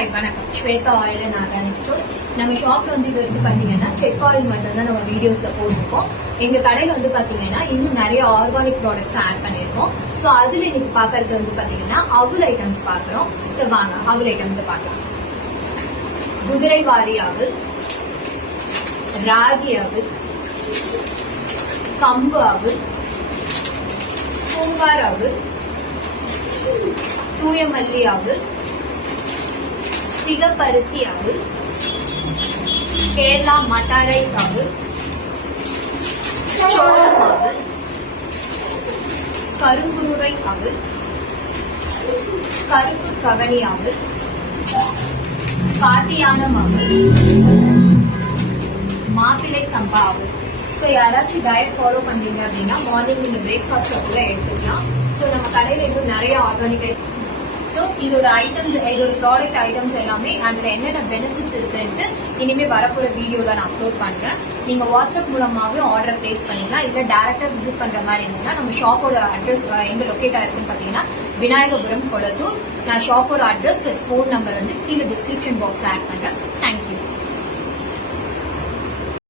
Hi வணக்கம், Shweta oil and organic stores. நம்ம ஷாப்ல வந்து இது வந்து பாத்தீங்கன்னா செக் ஆயில் மட்டும் தான் நம்ம வீடியோஸ்ல போட்டிருக்கோம். எங்க கடையில வந்து பாத்தீங்கன்னா இன்னும் நிறைய ஆர்கானிக் ப்ராடக்ட்ஸ் ஆட் பண்ணிருக்கோம். சோ அதுல இன்னைக்கு பாக்குறது வந்து பாத்தீங்கன்னா அவுல் ஐட்டம்ஸ் பாக்குறோம். சோ வாங்க அவுல் ஐட்டம்ஸ் பார்க்கலாம். குதிரைவாரி அவுல், ராகி அவுல், கம்பு அவுல், பூங்கார் அவுல், தூய மல்லி அவுல், சிகப்பரிசி அவுல், கேரளா மட்டா ரைஸ் அவுல், சோளம் அவுல், கருங்குருவை அவுல், கருப்பு கவனி அவுல், பாட்டியானம் அவுல், மாப்பிள்ளை சம்பா அவுல். ஸோ யாராச்சும் டயட் ஃபாலோ பண்றீங்க அப்படின்னா மார்னிங் நீங்க பிரேக்ஃபாஸ்ட் கூட எடுத்துக்கலாம். ஸோ நம்ம கடையில இன்னும் நிறைய ஆர்கானிக் ஸோ இதோட ஐட்டம்ஸ், இதோட ப்ராடக்ட் ஐட்டம்ஸ் எல்லாமே அதுல என்னென்ன பெனிஃபிட்ஸ் இருக்குன்ட்டு இனிமே வரப்போற வீடியோல நான் அப்லோட் பண்றேன். நீங்க வாட்ஸ்அப் மூலமாவே ஆர்டர் பிளேஸ் பண்ணிக்கலாம். இல்ல டைரக்டா விசிட் பண்ற மாதிரி இருந்ததுன்னா நம்ம ஷாப்போட அட்ரஸ் எங்க லொகேட் ஆயிருக்குன்னு பாத்தீங்கன்னா விநாயகபுரம், கொளத்தூர். நான் ஷாப்போட அட்ரஸ் பிளஸ் ஃபோன் நம்பர் வந்து கீழே டிஸ்கிரிப்ஷன் பாக்ஸ்ல ஆட் பண்றேன். தேங்க்யூ.